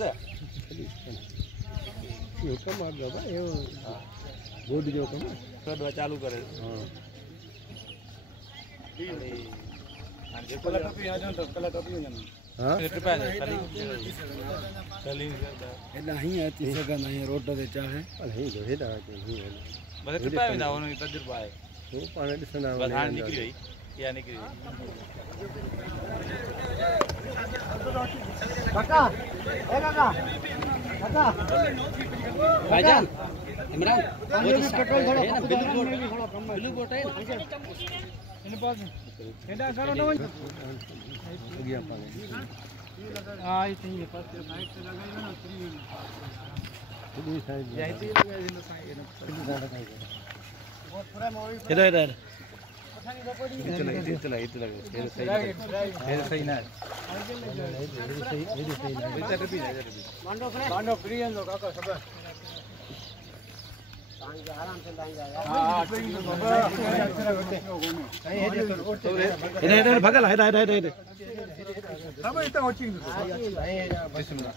समझा ये कम आ गया भाई ये बोर्ड जो कम तो चालू करे हां कला टोपी आ जाओ तो कला टोपी हो जाना हां कृपा है चली एडा ही आती जगह नहीं रोड ते चाहे अरे जो हेडा ही बस कृपा है ना उन तजुर्बा है वो पाने दिसना बस हां निकली गई या निकली काका ए काका काका भाईजान इमरान वो तो पेट्रोल थोड़ा ब्लू बोट है इन पास हेडा करो ना गया पाने हां ये सही है पास साइड से लगाई ना फ्री में ये साइड यही थी इन साइड बहुत पूरा मूवी इधर इधर इतना सही ना बांडो फ्री है लो काका सब आराम से लाइन जाएगा हां इधर इधर भगल इधर इधर इधर सब इतना वाचिंग बिस्मिल्लाह